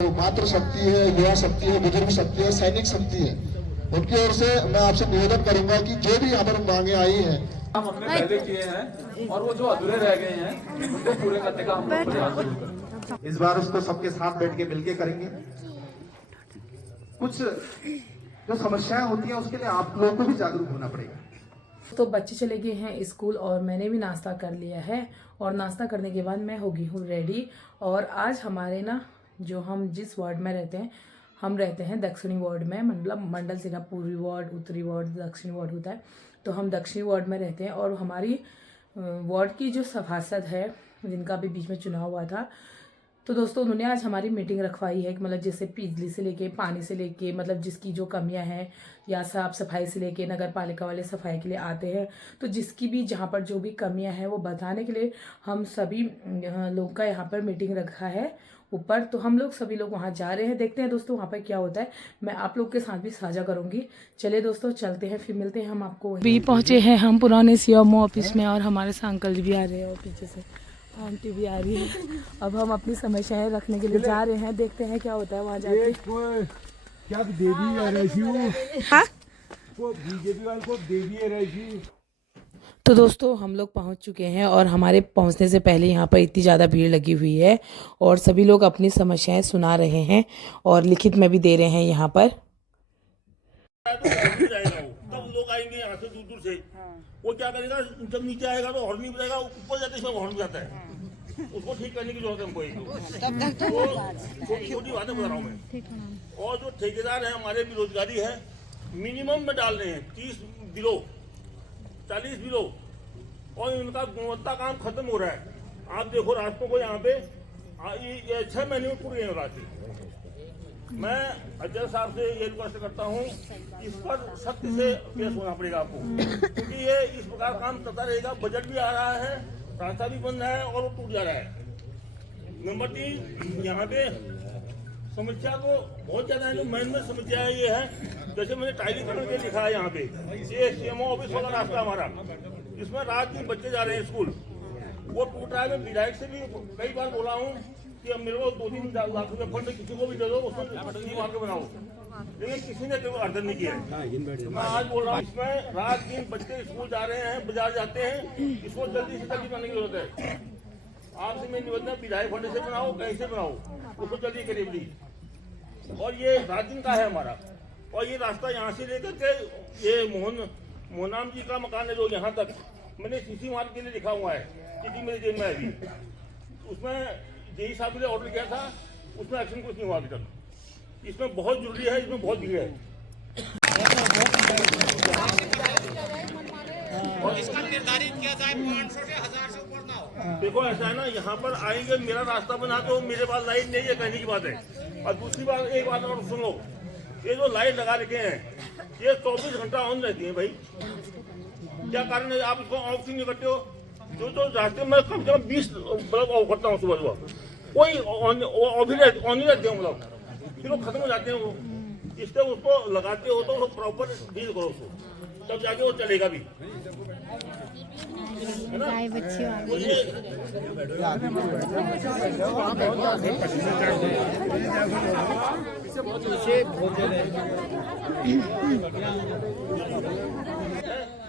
तो मातृ शक्ति है, युवा शक्ति है, बुजुर्ग शक्ति है, सैनिक शक्ति है, उनकी ओर से मैं आपसे निवेदन करूंगा कि जो भी यहाँ पर मांगे आई हैं हम अपने पहले किए हैं और वो जो अधूरे रह गए हैं उनको पूरे करने का हम लोग प्रयास जरूर करेंगे। इस बार उसको सबके साथ बैठ के मिलके करेंगे। कुछ जो समस्याएं होती हैं उसके लिए आप लोगों को भी जागरूक होना पड़ेगा। तो बच्चे चले गए हैं स्कूल और मैंने भी नाश्ता कर लिया है और नाश्ता करने के बाद मैं हो गई हूँ रेडी। और आज हमारे ना जो हम जिस वार्ड में रहते हैं, हम रहते हैं दक्षिणी वार्ड में, मतलब मंडल सिरा पूर्वी वार्ड, उत्तरी वार्ड, दक्षिणी वार्ड होता है। तो हम दक्षिणी वार्ड में रहते हैं और हमारी वार्ड की जो सभासद है जिनका अभी बीच में चुनाव हुआ था, तो दोस्तों उन्होंने आज हमारी मीटिंग रखवाई है कि मतलब जैसे बिजली से लेके पानी से लेके मतलब जिसकी जो कमियां हैं या साफ सफाई से लेके नगर पालिका वाले सफाई के लिए आते हैं, तो जिसकी भी जहां पर जो भी कमियां हैं वो बताने के लिए हम सभी लोग का यहां पर मीटिंग रखा है ऊपर। तो हम लोग सभी लोग वहां जा रहे हैं, देखते हैं दोस्तों वहां पर क्या होता है, मैं आप लोग के साथ भी साझा करूंगी। चले दोस्तों चलते हैं, फिर मिलते हैं हम आपको। अभी पहुंचे हैं हम पुराने सीएमओ ऑफिस में और हमारे से अंकल जी भी आ रहे हैं और पीछे से आंटी भी आ रही है। अब हम अपनी समस्याएं रखने के लिए जा रहे हैं, देखते हैं क्या होता है वहाँ जाके। क्या देवी है रही वो बीजेपी वाले को देवी है रही। तो दोस्तों हम लोग पहुंच चुके हैं और हमारे पहुंचने से पहले यहाँ पर इतनी ज़्यादा भीड़ लगी हुई है और सभी लोग अपनी समस्याएं सुना रहे हैं और लिखित में भी दे रहे हैं यहाँ पर। तब लोग आएंगे यहाँ से दूर दूर से, वो क्या करेगा, जब नीचे आएगा तो हॉर्न नहीं बजाएगा, ऊपर जाते समय हॉर्न जाता है। उसको ठीक करने की जरूरत है हमको। छोटी छोटी बातें बता रहा हूँ मैं। और जो ठेकेदार है हमारे बेरोजगारी है, मिनिमम में डाल रहे हैं 30 बिलो 40 बिलो, और इनका गुणवत्ता काम खत्म हो रहा है। आप देखो रास्तों को यहाँ पे ये 6 महीने में पूरी गए रास्ते। मैं अजय साहब से ये रिक्वेस्ट करता हूँ, इस पर सख्त से पेश होना पड़ेगा आपको, क्योंकि ये इस प्रकार काम चलता रहेगा। बजट भी आ रहा है, रास्ता भी बन रहा है और वो टूट जा रहा है। नंबर 3, यहाँ पे समस्या तो बहुत ज्यादा है। जो मेन में समस्या है ये है, जैसे मैंने टाइलीकरण के लिखा है यहाँ पे, ये सीएमओ ऑफिस वाला रास्ता हमारा, इसमें रात दिन बच्चे जा रहे हैं स्कूल, वो टूट रहा है। मैं विधायक से भी कई बार बोला हूँ कि अब मेरे को 2-3 लाख रुपए फंड किसी को भी दे दो, उसको मार के बनाओ, लेकिन किसी ने कोई अर्जन नहीं किया है। मैं आज बोल रहा हूँ, इसमें रात दिन बच्चे स्कूल जा रहे हैं, बाजार जाते हैं, इसको जल्दी से जल्दी बनाने की जरूरत है। आपसे मैं निवेदन, विधायक फंड से बनाओ, कहीं से बनाओ, उसको जल्दी करिए प्लीज। और ये रात दिन का है हमारा, और ये रास्ता यहाँ से लेकर के ये मोहनाम जी का मकान है जो यहाँ तक, मैंने सीसी मार्ग के लिए लिखा हुआ है, सीसी मेरे जेब में है अभी। उसमें जेई साहब ने ऑर्डर किया था, उसमें एक्शन कुछ नहीं हुआ अभी तक। इसमें बहुत जरूरी है, इसमें बहुत भीड़ है। और इसका निर्धारित किया जाए 500 से 1000 से ऊपर ना हो। देखो ऐसा है ना, यहाँ पर आएंगे, मेरा रास्ता बना तो मेरे पास लाइट नहीं है, कहने की बात है। और दूसरी बात, एक बात और सुन लो, ये जो लाइट लगा रखे हैं ये 24 घंटा ऑन रहती है भाई। क्या कारण है, आप इसको ऑफ क्यों नहीं करते हो? जो रास्ते में कम से कम 20 बल्ब ऑफ करता हूँ सुबह सुबह, कोई ऑन ही रहते हो, मतलब फिर वो खत्म हो जाते हैं वो। इसलिए उसको लगाते हो तो प्रॉपर डील करो उसको, तब जाके वो चलेगा भी, है ना।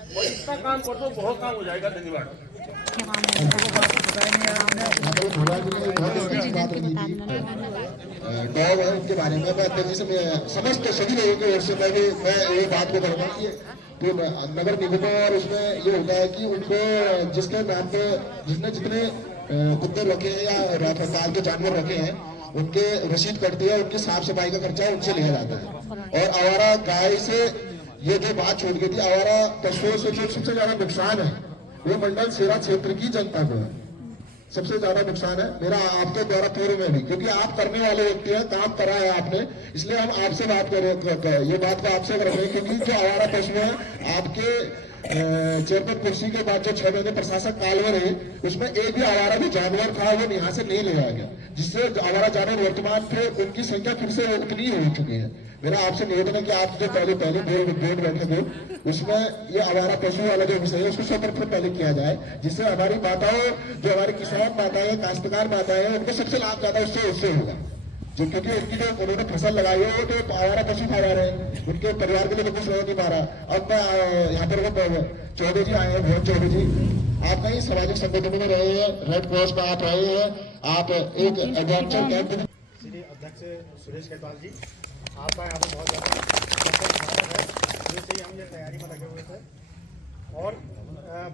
और इतना काम कर दो, बहुत काम हो जाएगा। धन्यवाद। डॉग है उनके बारे में मैं तेजी से समस्त सभी लोगों की ओर से मैं ये बात को करूँगा कि तो नगर निगम और उसमें ये होता है कि उनको जिसके नाम पे जिसने जितने कुत्ते रखे हैं या पाल के जानवर रखे हैं उनके रसीद कटती है, उनकी साफ सफाई का खर्चा उनसे लिया जाता है। और आवारा गाय से ये जो बात छूट गई थी, आवारा पशुओं से जो सबसे ज्यादा नुकसान है वो मंडल सेरा क्षेत्र की जनता को है, सबसे ज्यादा नुकसान है मेरा आपके द्वारा पूर्व में भी, क्योंकि आप करने वाले व्यक्ति हैं, काम करा है आपने, इसलिए हम आपसे बात कर रहे हैं। ये बात को आपसे कर रहे हैं क्योंकि जो आवारा पशु है आपके चेयरमैन कुर्सी के बाद जो 6 महीने प्रशासक काल में रहे, उसमें एक भी आवारा जो जानवर था वो यहाँ से नहीं ले आया गया, जिससे आवारा जानवर वर्तमान पे उनकी संख्या फिर से उतनी हो चुकी है। मेरा आपसे निवेदन है कि आप जो पहले बोर्ड बैठे थे उसमें ये आवारा पशु वाला जो विषय है उसको 100% पहले किया जाए, जिससे हमारी माताओं, जो हमारे किसान माताएं, काश्तकार माताएं, उनको सबसे लाभ ज्यादा उससे होगा। जो क्योंकि उनकी जो उन्होंने फसल लगाई है वो तो आवारा पशु खा रहे हैं, उनके परिवार के लिए तो कुछ रह नहीं पा रहा। अब मैं यहाँ पर वो चौबे जी आए हैं, भुवन चौबे जी, आप कई सामाजिक संगठनों में रहे हैं, रेड क्रॉस में आप रहे हैं, आप एक एडवेंचर कैंप। श्री अध्यक्ष सुरेश खेतवाल जी, आपका यहाँ पर बहुत ज़्यादा स्वागत है। जैसे ही हम ये तैयारी में लगे हुए थे और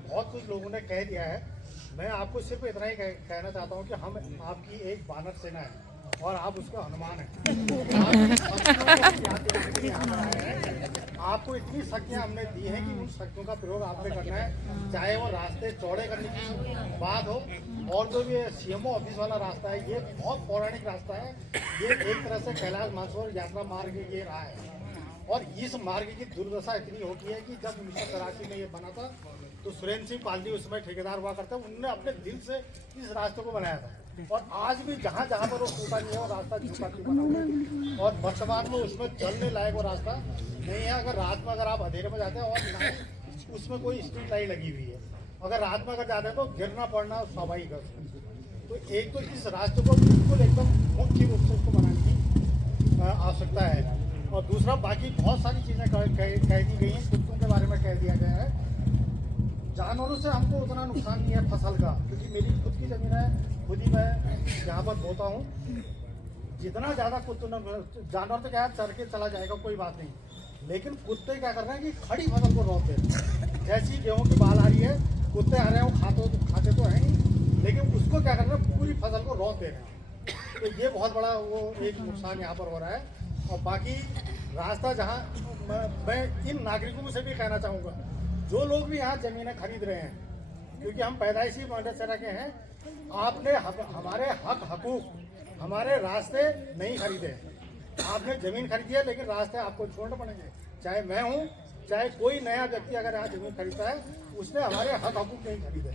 बहुत कुछ लोगों ने कह दिया है, मैं आपको सिर्फ इतना ही कहना चाहता हूँ कि हम आपकी एक वानर सेना है और आप उसका हनुमान है। आपको इतनी शक्तियाँ हमने दी हैं कि उन शक्तियों का प्रयोग आपने करना है, चाहे वो रास्ते चौड़े करने की बात हो और जो ये सीएमओ ऑफिस वाला रास्ता है, ये बहुत पौराणिक रास्ता है। ये एक तरह से कैलाश मानसरोवर यात्रा मार्ग ये रहा है और इस मार्ग की दुर्दशा इतनी हो गई है कि जब 1983 में ये बना था तो सुरेंद्र सिंह पालजी उसमें ठेकेदार हुआ करते, उन्होंने अपने दिल से इस रास्ते को बनाया था और आज भी जहाँ जहाँ पर वो टूटा नहीं है वो रास्ता झुका के बना हुआ है और वर्तमान में उसमें चलने लायक वो रास्ता नहीं है। अगर रात में अगर आप अंधेरे में जाते हैं और ना ही उसमें कोई स्ट्रीट लाइट लगी हुई है, अगर रात में अगर जाते हैं तो गिरना पड़ना स्वाभाविक है। तो एक तो इस रास्ते को बिल्कुल एकदम मुख्य रूप से उसको बनाने की आवश्यकता है और दूसरा बाकी बहुत सारी चीज़ें कह दी गई हैं। कुत्तों के बारे में कह दिया गया है। जानवरों से हमको उतना नुकसान नहीं है फसल का, क्योंकि मेरी खुद की ज़मीन है, खुद ही मैं यहाँ पर बोता हूँ। जितना ज़्यादा कुत्ते जानवर तो क्या है चर के चला जाएगा, कोई बात नहीं, लेकिन कुत्ते क्या कर रहे हैं कि खड़ी फसल को रोकते हैं। जैसी गेहूँ की बाल आ रही है, कुत्ते आ रहे हैं, वो खाते तो हैं ही, लेकिन उसको क्या कर रहे हैं, पूरी फसल को रोक दे रहे हैं। तो ये बहुत बड़ा वो एक नुकसान यहाँ पर हो रहा है। और बाकी रास्ता जहाँ मैं इन नागरिकों से भी कहना चाहूँगा, जो लोग भी यहाँ ज़मीनें खरीद रहे हैं, क्योंकि हम पैदाइशी मॉडल के हैं, आपने हमारे हकूक हमारे रास्ते नहीं खरीदे। आपने ज़मीन खरीदी है लेकिन रास्ते आपको छोड़ने पड़ेंगे। चाहे मैं हूँ, चाहे कोई नया व्यक्ति अगर यहाँ ज़मीन खरीदता है, उसने हमारे हकूक नहीं खरीदे।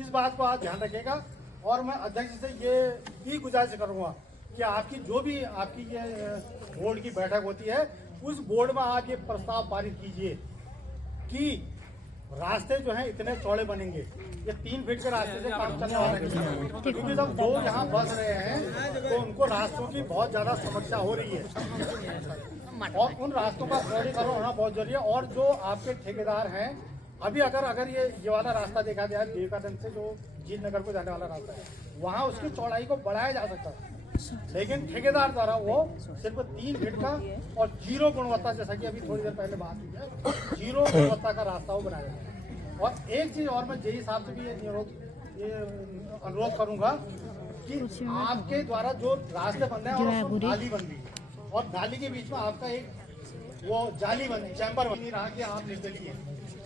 इस बात को आप ध्यान रखिएगा। और मैं अध्यक्ष से ये भी गुजारिश करूँगा कि आपकी जो भी आपकी ये बोर्ड की बैठक होती है, उस बोर्ड में आप ये प्रस्ताव पारित कीजिए कि रास्ते जो हैं इतने चौड़े बनेंगे, ये 3 फीट के रास्ते से काम चलने वाला है, क्योंकि जब लोग यहाँ बस रहे हैं तो उनको रास्तों की बहुत ज़्यादा समस्या हो रही है और उन रास्तों का चौड़ीकरण होना बहुत जरूरी है। और जो आपके ठेकेदार हैं, अभी अगर ये वाला रास्ता देखा जाए, विवेकानंद से जो जीत नगर को जाने वाला रास्ता है, वहाँ उसकी चौड़ाई को बढ़ाया जा सकता है, लेकिन ठेकेदार द्वारा वो सिर्फ 3 फीट का और 0 गुणवत्ता, जैसा कि अभी थोड़ी देर पहले बात हुई है, 0 गुणवत्ता का रास्ता वो बनाया है। और एक चीज़ और मैं जेई साहब से भी ये अनुरोध करूंगा कि आपके द्वारा जो रास्ते बन रहे हैं और नाली बन रही है और नाली के बीच में आपका एक वो जाली चैम्बर बन रहा कि आप निर्दलीय हैं।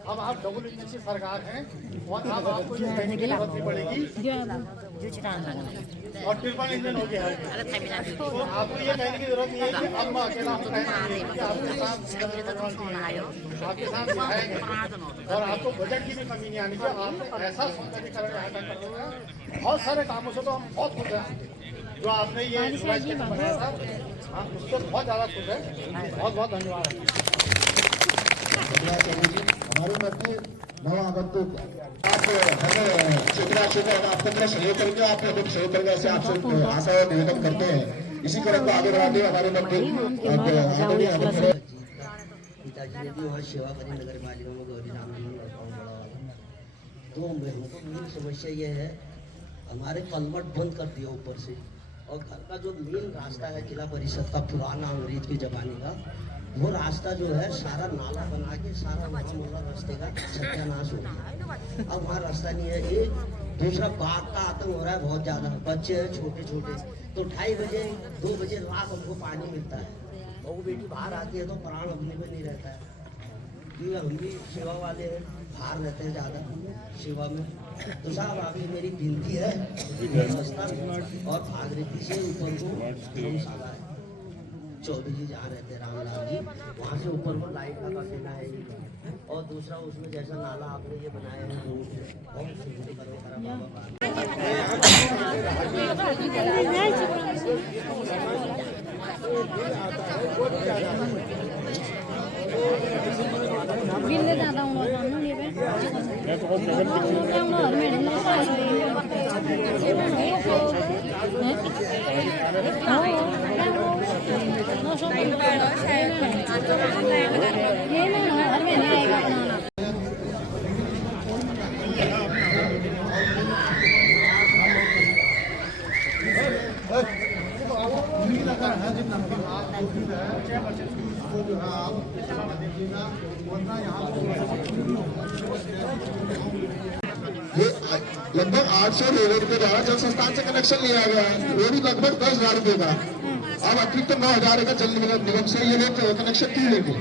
अब आप डबल इंजन की सरकार हैं और अब आपको ये कहने की जरूरत नहीं पड़ेगी और ट्रिपल इंजन हो गया है, तो आपको ये कहने की जरूरत नहीं है कि अब मैं अकेला हूँ, आपके साथ दिखाएंगे और आपको बजट की भी कमी नहीं आनी चाहिए। आपने ऐसा सौंदर्यीकरण यहाँ तक कर दिया है, बहुत सारे कामों से तो हम बहुत खुश हैं। जो आपने ये बनाया था, हम उससे बहुत ज़्यादा खुश हैं। बहुत बहुत धन्यवाद। हमारे मध्य नव आगंतुक आप हमें क्षेत्र आपको मेरा सहयोग करेंगे, आप हमें सहयोग करेंगे, ऐसे आपसे आशा और निवेदन करते हैं। इसी क्रम को आगे बढ़ाते हुए हमारे मध्य पिताजी ने भी वहाँ सेवा करी नगर पालिका में, गौरी राम जी में बड़ा वाला। तो हमको मेन समस्या ये है, हमारे कलमट बंद कर दिया ऊपर से, और घर का जो मेन रास्ता है जिला परिषद का पुराना अंग्रेज के जमाने का, वो रास्ता जो है सारा नाला बना के सारा वहाँ रास्ते का सत्यानाश हो गया। अब वहाँ रास्ता नहीं है। एक दूसरा बाघ का आतंक हो रहा है बहुत ज़्यादा, बच्चे हैं छोटे छोटे, तो 2:30 बजे 2 बजे रात हमको पानी मिलता है और वो बेटी बाहर आती है तो प्राण अपने में नहीं रहता है, क्योंकि हम भी सेवा वाले हैं, बाहर रहते हैं ज़्यादा सेवा में। तो साहब आगे मेरी विनती है, व्यवस्था और भागीरथी से ऊपर को धर्मशाला है, चौधरी जी जहाँ रहते हैं रामलाल जी, वहाँ से ऊपर को लाइट लगा देना है। और दूसरा उसमें जैसा नाला आपने ये बनाया है, ये लगभग 800 लोगों के द्वारा जल संस्थान से कनेक्शन लिया गया है, वो भी लगभग 10,000 रुपए का। अब अतिरिक्त 9,000 का जल निगम से ये लोग कनेक्शन क्यों लेंगे?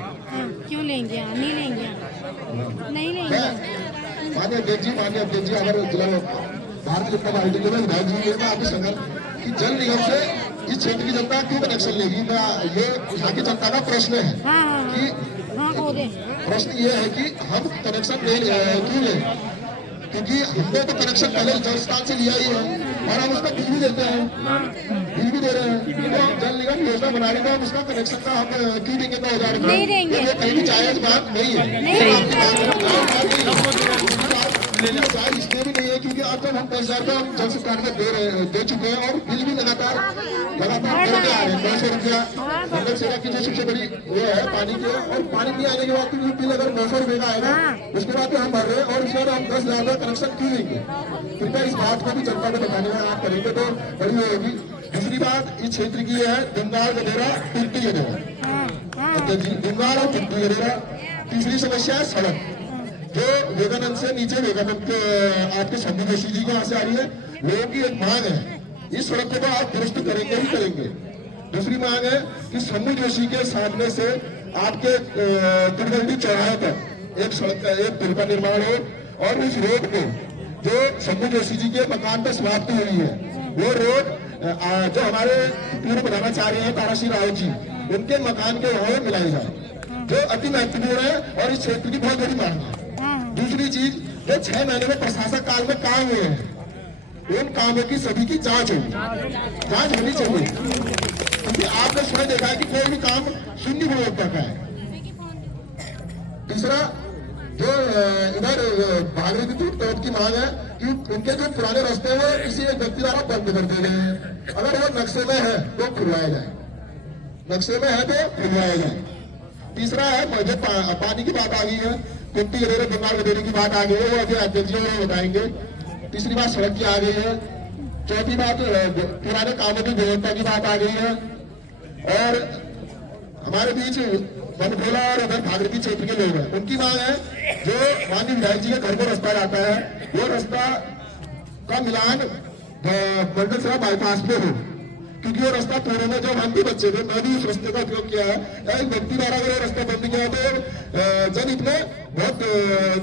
क्यों लेंगे? नहीं लेंगे, नहीं लेंगे। माननीय अध्यक्ष जी हमारे जिला भारतीय जनता पार्टी के विधायक जी, मैं आपसे संकल्प कि जल निगम से इस क्षेत्र की जनता क्यों कनेक्शन लेगी? ये यहाँ की जनता का प्रश्न है कि प्रश्न ये है कि हम कनेक्शन क्यों लें? क्योंकि हमने तो कनेक्शन पहले जल स्थान से लिया ही है और हम उसका बिल भी देते हैं, बिल भी दे रहे हैं। तो हम जल निगम योजना बना रहे हैं, उसका कनेक्शन का हम क्यों देंगे 9,000 रुपये? ये कहीं भी जायज बात नहीं है, इसलिए भी नहीं है क्योंकि अब तक हम 10,000 का हम जल सरकार में दे चुके हैं और बिल भी लगातार बढ़ते आ रहे हैं। 900 रुपया मंडल सेवा की जो सबसे बड़ी वो है पानी के, और पानी नहीं आने के बाद बिल अगर 900 रुपये का आएगा उसके बाद तो हम भर रहे हैं और इसके बाद हम 10,000 का कनेक्शन क्यों लेंगे? कृपया इस बात को भी जनता को बताने में आप करेंगे तो बड़ी होगी। दूसरी बात इस क्षेत्र की है दिनगार गडेरा पिंटू गडेरा, दिनगार और पिंटू गडेरा। तीसरी समस्या है सड़क, जो विवेकानंद से नीचे विवेकानंद आपके शंभू जोशी जी को यहाँ से आ रही है। लोगों की एक मांग है, इस सड़क को आप दुरुस्त करेंगे ही करेंगे। दूसरी मांग है कि शंभू जोशी के सामने से आपके तिरगंडी चौराहे तक एक सड़क का एक पुल का निर्माण हो और उस रोड को जो शंभू जोशी जी के मकान पर समाप्त हुई है वो रोड जो हमारे पूर्व प्रधानाचार्य हैं तारासिंह राव जी, उनके मकान के वहां मिलाई जाए, जो अति महत्वपूर्ण है और इस क्षेत्र की बहुत बड़ी मांग है। दूसरी चीज, जो 6 महीने में प्रशासक काल में काम हुए हैं उन कामों की सभी की जांच होगी, जांच होनी चाहिए, क्योंकि आपने स्वयं देखा है कि कोई भी काम शून्य गुणवत्ता का है। तीसरा, जो इधर भागीरथी टूट की मांग है कि उनके जो पुराने रास्ते हैं वो किसी एक व्यक्ति द्वारा बंद कर दे रहे हैं। अगर वो नक्शे में है तो खुलवाया जाए, नक्शे में है तो खुलवाया जाए। तीसरा है जो पानी की बात आ गई है, कुंती गडेरे बंगाल गडेरे की बात आ गई है, वो अभी अध्यक्ष जी बताएंगे। तीसरी बात सड़क की आ गई है। चौथी बात पुराने कामों की गुणवत्ता की बात आ गई है। और हमारे बीच बनभोला और उधर भागीरथी क्षेत्र के लोग हैं, उनकी मांग है जो माननीय विधायक जी के घर को रास्ता जाता है वो रास्ता का मिलान मंडल सेवा बाईपास पे हो, क्योंकि वो रास्ता पूरे में जब हम भी बच्चे थे मैं भी उस रास्ते का उपयोग किया है। एक व्यक्ति द्वारा अगर वो रास्ता बंद किया तो जनहित में बहुत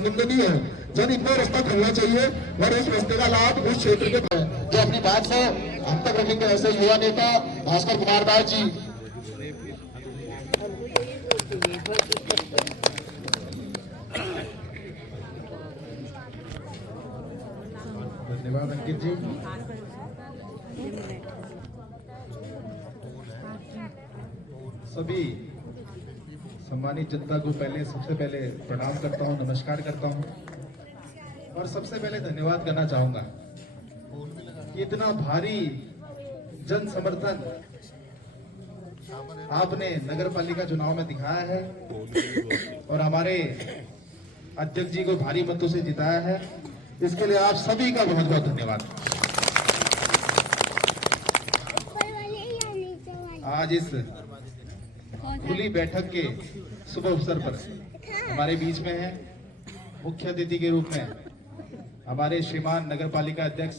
निंदनीय है। जनहित में रास्ता खुलना चाहिए और उस रास्ते का लाभ उस क्षेत्र के जो अपनी बात को हम तक रखेंगे। ऐसे युवा नेता भास्कर कुमार दास जी, धन्यवाद अंकित जी। सभी सम्मानित जनता को सबसे पहले प्रणाम करता हूं, नमस्कार करता हूं और सबसे पहले धन्यवाद करना चाहूंगा कि इतना भारी जन समर्थन आपने नगर पालिका चुनाव में दिखाया है और हमारे अध्यक्ष जी को भारी मतों से जिताया है। इसके लिए आप सभी का बहुत बहुत धन्यवाद। आज इस खुली बैठक के शुभ अवसर पर हमारे बीच में है मुख्य अतिथि के रूप में हमारे श्रीमान नगर पालिका अध्यक्ष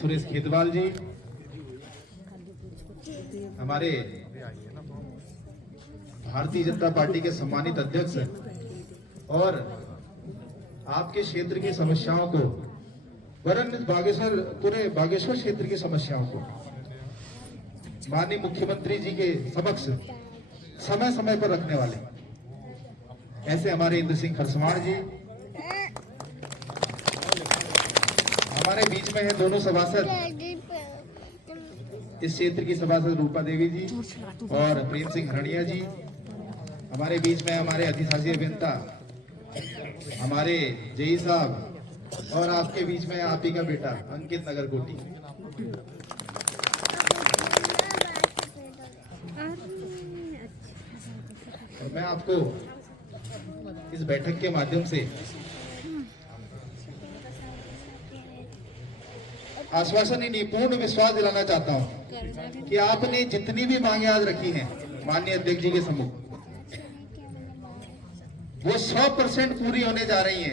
सुरेश खेतवाल जी, हमारे भारतीय जनता पार्टी के सम्मानित अध्यक्ष और आपके क्षेत्र की समस्याओं को वरन पूरे बागेश्वर क्षेत्र की समस्याओं को माननीय मुख्यमंत्री जी के समक्ष समय समय पर रखने वाले ऐसे हमारे इंद्र सिंह खरसवाण जी, हमारे बीच में है दोनों सभासद, इस क्षेत्र की सभासद रूपा देवी जी और प्रेम सिंह हरणिया जी, हमारे बीच में हमारे अधिशासी अभियंता हमारे जेई साहब और आपके बीच में आप ही का बेटा अंकित नगरकोटी। और मैं आपको इस बैठक के माध्यम से आश्वासन ही नहीं, पूर्ण विश्वास दिलाना चाहता हूँ कि आपने जितनी भी मांगे आज रखी हैं माननीय अध्यक्ष जी के सम्मुख, वो 100% पूरी होने जा रही हैं।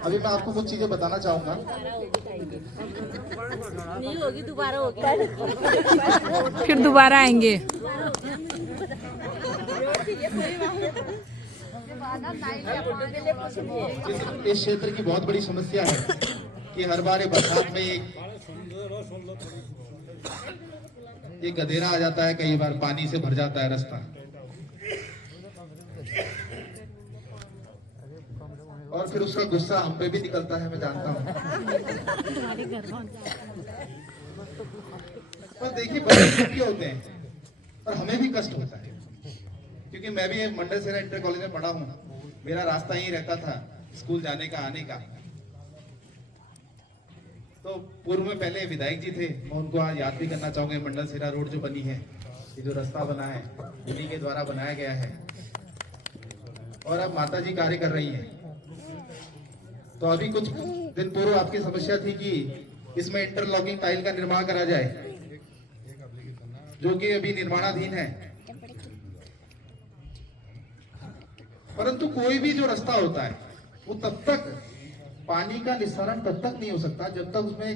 अभी मैं आपको कुछ चीजें बताना चाहूंगा। नहीं होगी, दोबारा होगी, फिर दोबारा आएंगे। इस क्षेत्र की बहुत बड़ी समस्या है कि हर बार बरसात में एक गधेरा आ जाता है, कई बार पानी से भर जाता है रास्ता, और फिर उसका गुस्सा हम पे भी निकलता है, मैं जानता हूँ। पर देखिए बच्चे दुखी होते हैं और हमें भी कष्ट होता है, क्योंकि मैं भी मंडल सेना इंटर कॉलेज में पढ़ा हूँ, मेरा रास्ता यही रहता था स्कूल जाने का आने का। तो पूर्व में पहले विधायक जी थे, मैं उनको आज याद भी करना चाहूंगा। मंडल सेना रोड जो बनी है, ये जो रास्ता बना है उन्हीं के द्वारा बनाया गया है, और अब माता जी कार्य कर रही हैं। तो अभी कुछ दिन पूर्व आपकी समस्या थी कि इसमें इंटरलॉकिंग टाइल का निर्माण करा जाए, जो कि अभी निर्माणाधीन है। परंतु कोई भी जो रास्ता होता है वो तब तक पानी का निस्तारण तब तक नहीं हो सकता जब तक उसमें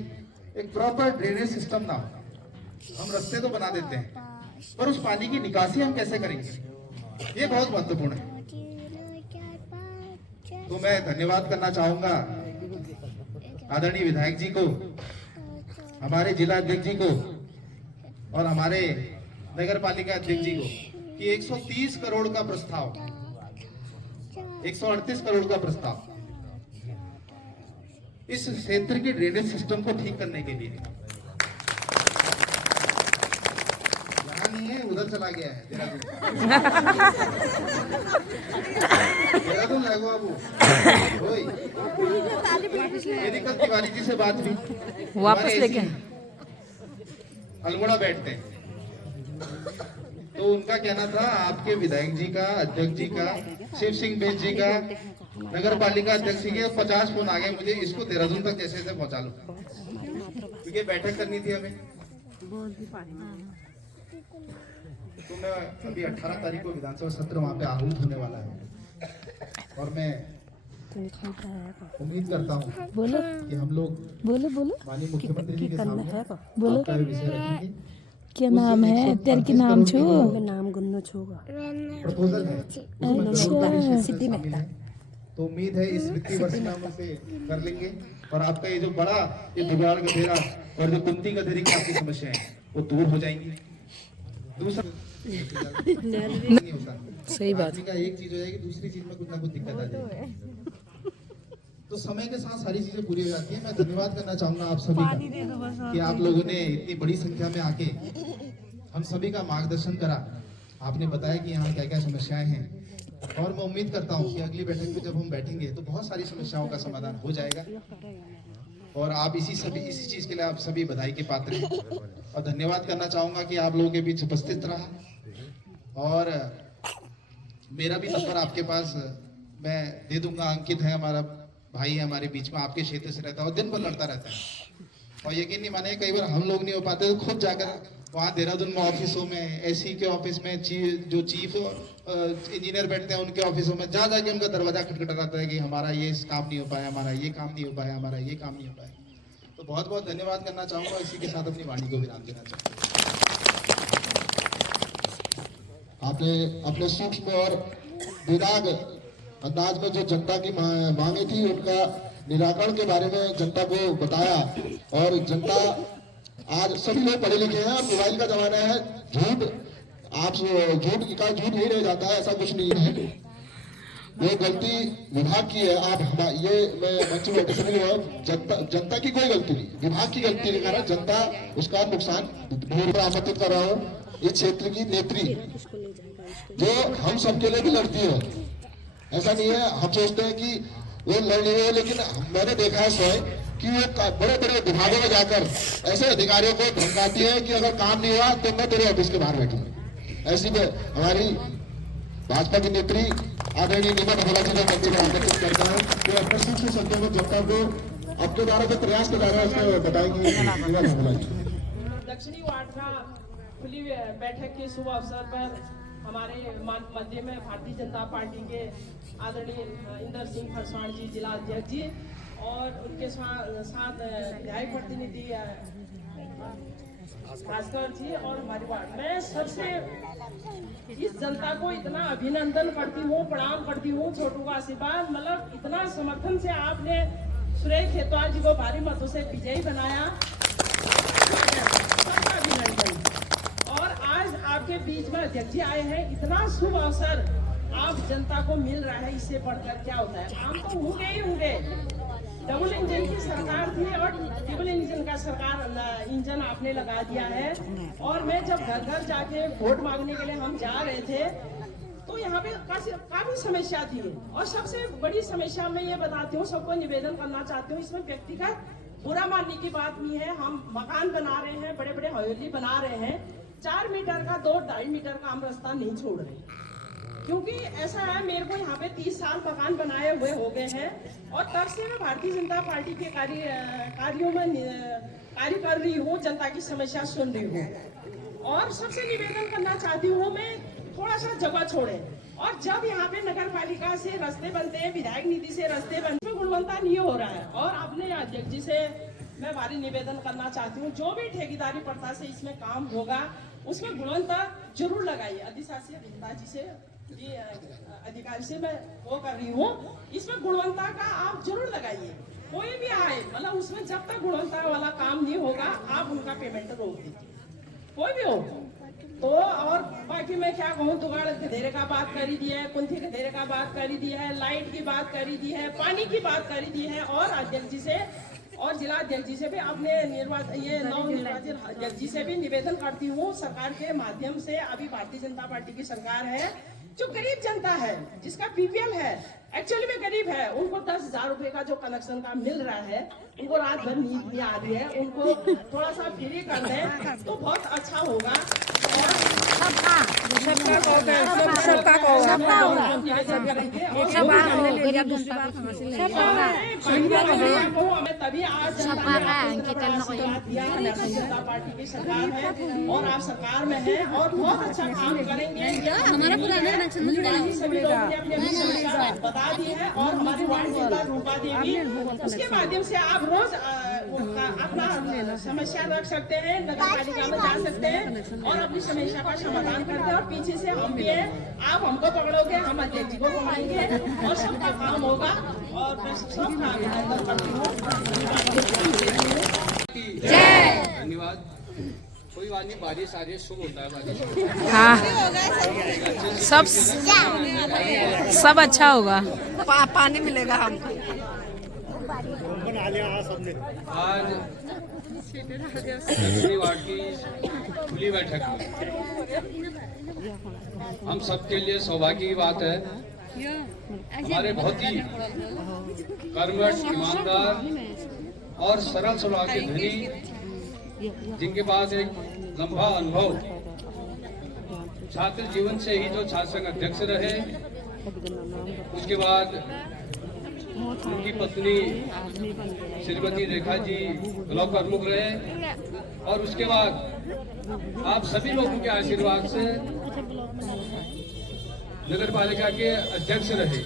एक प्रॉपर ड्रेनेज सिस्टम ना हो। हम रास्ते तो बना देते हैं, पर उस पानी की निकासी हम कैसे करेंगे, ये बहुत महत्वपूर्ण है। तो मैं धन्यवाद करना चाहूंगा आदरणीय विधायक जी को, हमारे जिला अध्यक्ष जी को और हमारे नगर पालिका अध्यक्ष जी को कि 130 करोड़ का प्रस्ताव, 138 करोड़ का प्रस्ताव इस क्षेत्र के ड्रेनेज सिस्टम को ठीक करने के लिए, यहाँ नहीं है, उधर चला गया है देहरादून लागू बाबू। मेरी कल तिवारी जी से बात हुई, वापस लेके अल्मोड़ा बैठते हैं, तो उनका कहना था आपके विधायक जी का, अध्यक्ष जी का, शिव सिंह बेज जी का, नगर पालिका अध्यक्ष जी के 50 फोन आ गए मुझे, इसको देहरादून तक जैसे जैसे पहुंचा लो, क्योंकि बैठक करनी थी हमें। तो मैं अभी 18 तारीख को विधानसभा सत्र वहां पे आहूत होने वाला है, और मैं उम्मीद करता हूँ कि हम लोग माननीय मुख्यमंत्री जी के सामने आपका विषय रखेंगे। क्या नाम है तेरे की नाम छू? नाम गुन्नू छूगा। प्रपोजल है, अच्छा, सिद्धि मेहता। तो उम्मीद है इस वित्तीय वर्ष में हम उसे कर लेंगे, और आपका ये जो बड़ा ये जुगाड़ गधेरा और जो कुंती गधेरी की आपकी समस्याएं वो दूर हो जाएंगी। दूसरा नहीं होता, सही बात का एक चीज हो जाएगी, दूसरी चीज में कुछ ना कुछ दिक्कत आ जाएगी, तो समय के साथ सारी चीजें पूरी हो जाती है। मैं धन्यवाद करना चाहूंगा आप सभी का कि आप लोगों ने इतनी बड़ी संख्या में आके हम सभी का मार्गदर्शन करा, आपने बताया कि यहाँ क्या क्या समस्याएं हैं, और मैं उम्मीद करता हूँ कि अगली बैठक में जब हम बैठेंगे तो बहुत सारी समस्याओं का समाधान हो जाएगा, और आप इसी चीज के लिए आप सभी बधाई के पात्र हैं। और धन्यवाद करना चाहूंगा कि आप लोगों के बीच उपस्थित रहा, और मेरा भी नंबर आपके पास मैं दे दूंगा, अंकित है हमारा भाई है हमारे बीच में, आपके क्षेत्र से रहता है और दिन भर लड़ता रहता है, और यकीन नहीं माने कई बार हम लोग नहीं हो पाते तो खुद जाकर वहाँ देहरादून में ऑफिसों में, एसी के ऑफिस में, जो चीफ इंजीनियर बैठते हैं उनके ऑफिसों में जा जाके उनका दरवाजा खटखटाता है कि हमारा ये काम नहीं हो पाया, हमारा ये काम नहीं हो पाया, हमारा ये काम नहीं हो पाया। तो बहुत बहुत धन्यवाद करना चाहूंगा, इसी के साथ अपनी वाणी को विराम देना चाहूंगा। आपने अपने सूक्ष्म और दिमाग अंदाज में जो जनता की मांगे थी उनका निराकरण के बारे में जनता को बताया, और जनता आज सभी लोग पढ़े लिखे हैं, मोबाइल का जमाना है, झूठ नहीं रह जाता है, ऐसा कुछ नहीं है। वो गलती विभाग की है, आप ये मैं मंच में जनता की कोई गलती नहीं, विभाग की गलती के कारण जनता उसका नुकसान आमंत्रित कर रहा हूँ। इस क्षेत्र की नेत्री जो हम सबके लिए भी लड़ती है, ऐसा नहीं है हम सोचते हैं कि वो लड़ रही है, लेकिन मैंने देखा है स्वयं कि वो बड़े बड़े विभागों में जाकर ऐसे अधिकारियों को धमकाती है कि अगर काम नहीं हुआ तो मैं तेरे ऑफिस के बाहर बैठूंगा। ऐसी में हमारी भाजपा की नेत्री आदरणीय नीमा भगोला जी का मंदिर में आकर्षित करता है तो अपने सूक्ष्म से संख्या में जनता को अपने द्वारा जो प्रयास के द्वारा उसमें बताएंगे नीमा भगोला जी। दक्षिणी वार्ड का खुली बैठक के शुभ अवसर पर हमारे मध्य में भारतीय जनता पार्टी के आदरणीय इंदर सिंह फरसवाण जी जिला अध्यक्ष जी और उनके साथ विधायक प्रतिनिधि भास्कर जी और हमारी वार्ड मैं सबसे इस जनता को इतना अभिनंदन करती हूँ, प्रणाम करती हूँ, छोटू का आशीर्वाद, मतलब इतना समर्थन से आपने सुरेश खेतवाल जी को भारी मतों से विजयी बनाया, सबका अभिनंदन। और आज आपके बीच में अध्यक्ष जी आए हैं, इतना शुभ अवसर आप जनता को मिल रहा है, इससे बढ़कर क्या होता है। हम तो होंगे ही होंगे, डबल इंजन की सरकार थी और ट्रिपल इंजन का सरकार इंजन आपने लगा दिया है। और मैं जब घर घर जाके वोट मांगने के लिए हम जा रहे थे तो यहाँ पे काफी समस्या थी और सबसे बड़ी समस्या मैं ये बताती हूँ, सबको निवेदन करना चाहती हूँ, इसमें व्यक्तिगत बुरा मानने की बात नहीं है। हम मकान बना रहे हैं, बड़े बड़े हवेली बना रहे हैं, 4 मीटर का 2-2.5 मीटर का हम रास्ता नहीं छोड़ रहे, क्योंकि ऐसा है मेरे को यहाँ पे 30 साल मकान बनाए हुए हो गए हैं और तब से मैं भारतीय जनता पार्टी के कार्यों में कार्य कर रही हूँ, जनता की समस्या सुन रही हूँ। और सबसे निवेदन करना चाहती हूँ मैं, थोड़ा सा जगह छोड़े और जब यहाँ पे नगर पालिका से रास्ते बनते हैं, विधायक निधि से रास्ते बनते हैं, गुणवत्ता नहीं हो रहा है। और अपने अध्यक्ष जी से मैं भारी निवेदन करना चाहती हूँ, जो भी ठेकेदारी प्रथा से इसमें काम होगा उसमें गुणवत्ता जरूर लगाइए। अधिशासी अभियंता जी से अधिकारी से मैं वो कर रही हूँ, इसमें गुणवत्ता का आप जरूर लगाइए। कोई भी आए, मतलब उसमें जब तक गुणवत्ता वाला काम नहीं होगा आप उनका पेमेंट रोक दीजिए, कोई भी हो तो। और बाकी मैं क्या कहूँ, जुगाड़ गधेरे का बात करी दी है, कुंथी गधेरे का बात करी दी है, लाइट की बात करी दी है, पानी की बात करी दी है। और अध्यक्ष जी से और जिला अध्यक्ष जी से भी आपने नव निर्वाचित अध्यक्ष जी से भी निवेदन करती हूँ, सरकार के माध्यम से अभी भारतीय जनता पार्टी की सरकार है, जो गरीब जनता है, जिसका बीपीएल है, एक्चुअली में गरीब है, उनको 10,000 रुपए का जो कनेक्शन का मिल रहा है, उनको रात भर नींद नहीं आ रही है, उनको थोड़ा सा फ्री कर दें तो बहुत अच्छा होगा। हमें तभी आज जनता पार्टी की सरकार है और आप सरकार में है और बहुत अच्छा काम करेंगे। हमारा पुराना सभी लोगों ने अपनी समस्या बता दी है और हमारी वार्ड नेता रूपा देवी, उसके माध्यम से आप रोज अपना समस्या रख सकते हैं, नगर पालिका में जा सकते हैं और अपनी समस्या का समाधान करते हैं। और पीछे से हम भी हैं, आप हमको पकड़ोगे, हम अध्यक्ष जी को पकड़ेंगे और सबका काम होगा। और मैं सबका अभिनंदन करती हूँ। धन्यवाद। कोई बात नहीं, बारिश आ रही है, शुभ होता है बारिश। हाँ, सब अच्छा होगा, पानी मिलेगा हमको। आज दक्षिणी वार्ड की खुली बैठक में हम सबके लिए सौभाग्य की बात है, हमारे बहुत ही कर्मठ, ईमानदार और सरल स्वभाव के धनी, जिनके पास एक लंबा अनुभव, छात्र जीवन से ही जो छात्र संघ अध्यक्ष रहे, उसके बाद उनकी पत्नी श्रीमती रेखा जी ब्लॉक प्रमुख रहे और उसके बाद आप सभी लोगों के आशीर्वाद से नगर पालिका के अध्यक्ष रहे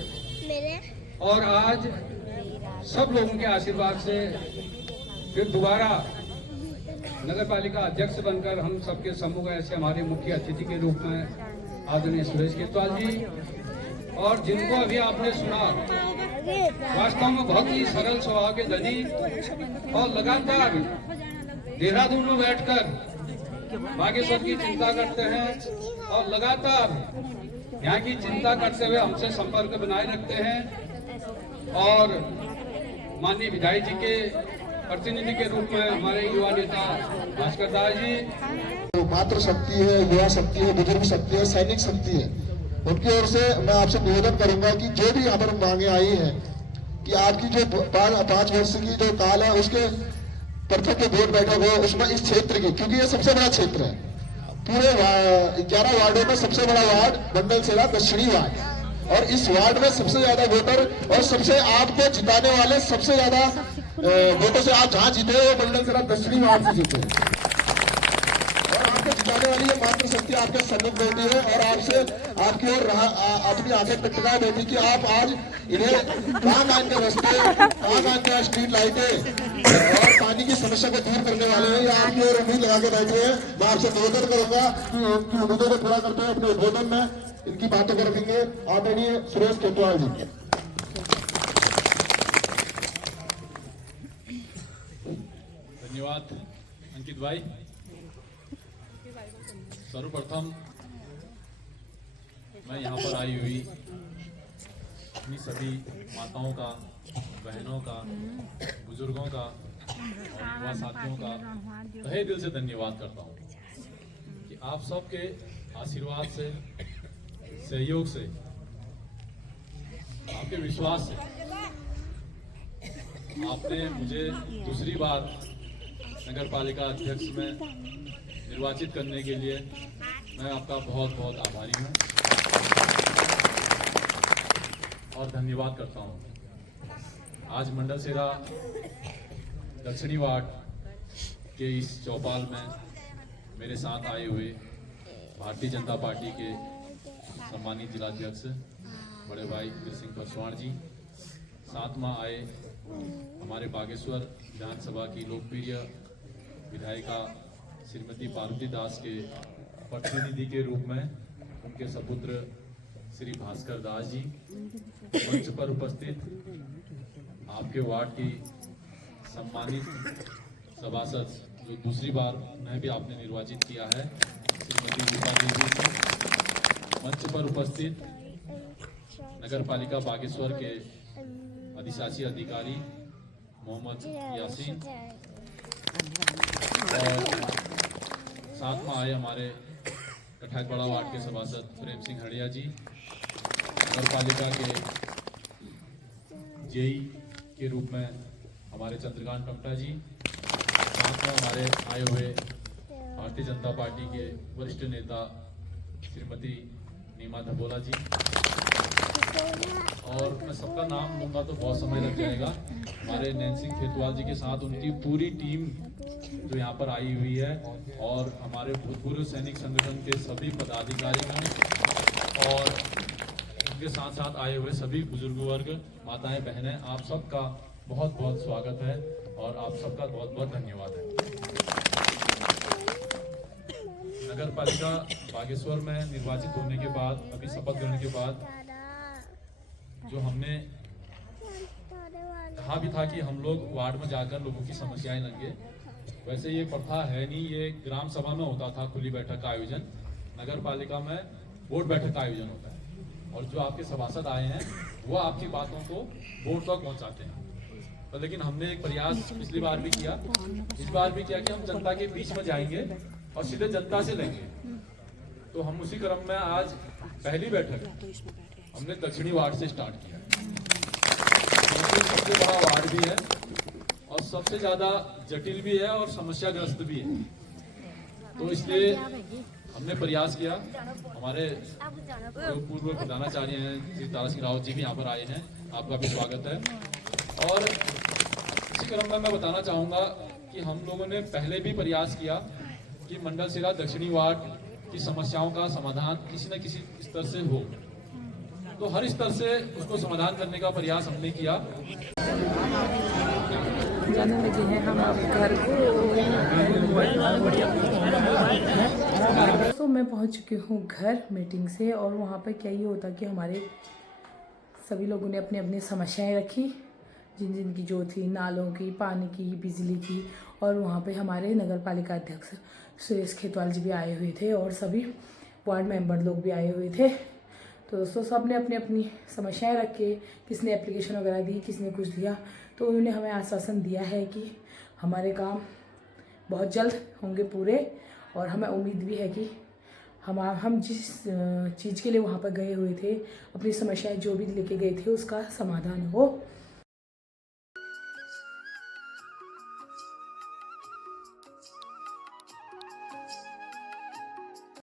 और आज सब लोगों के आशीर्वाद से फिर दोबारा नगर पालिका अध्यक्ष बनकर हम सबके सम्मुख ऐसे हमारे मुख्य अतिथि के रूप में आदरणीय सुरेश खेतवाल जी, और जिनको अभी आपने सुना, वास्तव में बहुत ही सरल स्वभाव के धनी और लगातार देहरादून में बैठकर बागेश्वर की चिंता करते हैं और लगातार यहाँ की चिंता करते हुए हमसे संपर्क बनाए रखते हैं। और माननीय विधायक जी के प्रतिनिधि के रूप में हमारे युवा नेता भास्कर दास जी, तो मातृ शक्ति है, युवा शक्ति है, बुजुर्ग शक्ति है, सैनिक शक्ति है, उनकी ओर से मैं आपसे निवेदन करूंगा कि जो भी यहाँ पर मांगे आई है कि आपकी जो 5 वर्ष की जो काल है उसके प्रथम जो बोर्ड बैठक हो उसमें इस क्षेत्र की, क्योंकि ये सबसे बड़ा क्षेत्र है, पूरे 11 वार्डों में सबसे बड़ा वार्ड मंडल सेरा दक्षिणी वार्ड, और इस वार्ड में सबसे ज्यादा वोटर और सबसे आपको जिताने वाले सबसे ज्यादा वोटों से आप जहां जीते वो मंडल सिरा दक्षिणी वार्ड से जीते और आपको जिताने वाली ये मात्र शक्ति आपके सम्मुख बैठी है और आपसे आपकी ओर अपनी आंखें टकटकाए बैठी कि आप आज इन्हें कहाँ मान के रस्ते, कहाँ मान के स्ट्रीट लाइटें और पानी की समस्या को दूर करने वाले हैं। ये आपकी ओर उम्मीद लगा के बैठे हैं। मैं आपसे निवेदन करूंगा कि इनकी उम्मीदों को पूरा करते हुए अपने उद्बोधन में इनकी बातों को रखेंगे। आदरणीय सुरेश खेतवाल जी। धन्यवाद अंकित भाई। सर्वप्रथम मैं यहाँ पर आई हुई अपनी सभी माताओं का, बहनों का, बुजुर्गों का और युवा साथियों का तहे दिल से धन्यवाद करता हूँ कि आप सबके आशीर्वाद से, सहयोग से, आपके विश्वास से आपने मुझे दूसरी बार नगर पालिका अध्यक्ष में निर्वाचित करने के लिए मैं आपका बहुत बहुत आभारी हूँ और धन्यवाद करता हूँ। आज मंडल सिरा दक्षिणी वार्ड के इस चौपाल में मेरे साथ आए हुए भारतीय जनता पार्टी के सम्मानित जिलाध्यक्ष बड़े भाई इंद्र सिंह परसवाण जी, साथ में आए हमारे बागेश्वर विधानसभा की लोकप्रिय विधायिका श्रीमती पार्वती दास के प्रतिनिधि के रूप में उनके सपुत्र श्री भास्कर दास जी, मंच पर उपस्थित आपके वार्ड की सम्मानित सभासद जो दूसरी बार उन्हें भी आपने निर्वाचित किया है श्रीमती गीता देवी जी, मंच पर उपस्थित नगर पालिका बागेश्वर के अधिशासी अधिकारी मोहम्मद यासीन और साथ में आए हमारे कठाकबड़ा वार्ड के सभासद प्रेम सिंह हड़िया जी, नगर पालिका के जेई के रूप में हमारे चंद्रकांत टमटा जी, साथ में हमारे आए हुए भारतीय जनता पार्टी के वरिष्ठ नेता श्रीमती नीमा धबोला जी, और मैं सबका नाम लूंगा तो बहुत समय लग जाएगा। हमारे नैन सिंह खेतवाल जी के साथ उनकी पूरी टीम जो यहाँ पर आई हुई है और हमारे भूतपूर्व सैनिक संगठन के सभी पदाधिकारीगण और उनके साथ साथ आए हुए सभी बुजुर्ग वर्ग, माताएं, बहनें, आप सबका बहुत बहुत स्वागत है और आप सबका बहुत बहुत धन्यवाद है। नगर पालिका बागेश्वर में निर्वाचित होने के बाद, अभी शपथ ग्रहण के बाद, जो हमने कहा भी था कि हम लोग वार्ड में जाकर लोगों की समस्याएं लेंगे, वैसे ये प्रथा है नहीं। ये ग्राम सभा में होता था खुली बैठक का आयोजन, नगर पालिका में वोट बैठक का आयोजन होता है और जो आपके सभासद आए हैं वो आपकी बातों को वोट तक पहुंचाते हैं। तो लेकिन हमने एक प्रयास पिछली बार भी किया, इस बार भी किया कि हम जनता के बीच में जाएंगे और सीधे जनता से लेंगे। तो हम उसी क्रम में आज पहली बैठक हमने दक्षिणी वार्ड से स्टार्ट किया, सबसे बड़ा वार्ड भी है और सबसे ज्यादा जटिल भी है और समस्याग्रस्त भी है। तो इसलिए हमने प्रयास किया। हमारे पूर्व प्रधानाचार्य हैं श्री तारा सिंह रावत जी भी यहाँ पर आए हैं, आपका भी स्वागत है। और इसी क्रम में मैं बताना चाहूँगा कि हम लोगों ने पहले भी प्रयास किया कि मंडल सिरा दक्षिणी वार्ड की समस्याओं का समाधान किसी न किसी स्तर से हो, तो हर स्तर से उसको समाधान करने का प्रयास हमने किया। जाने लगे हैं हम अब घर को। तो मैं पहुंच चुकी हूँ घर मीटिंग से, और वहाँ पे क्या ये होता कि हमारे सभी लोगों ने अपनी अपनी समस्याएं रखी, जिन जिन की जो थी, नालों की, पानी की, बिजली की। और वहाँ पे हमारे नगर पालिका अध्यक्ष सुरेश खेतवाल जी भी आए हुए थे और सभी वार्ड मेंबर लोग भी आए हुए थे। तो दोस्तों सब ने अपनी अपनी समस्याएं रख के, किसने एप्लीकेशन वगैरह दी, किसने कुछ दिया, तो उन्होंने हमें आश्वासन दिया है कि हमारे काम बहुत जल्द होंगे पूरे। और हमें उम्मीद भी है कि हम जिस चीज़ के लिए वहाँ पर गए हुए थे, अपनी समस्याएं जो भी लेके गए थे, उसका समाधान हो।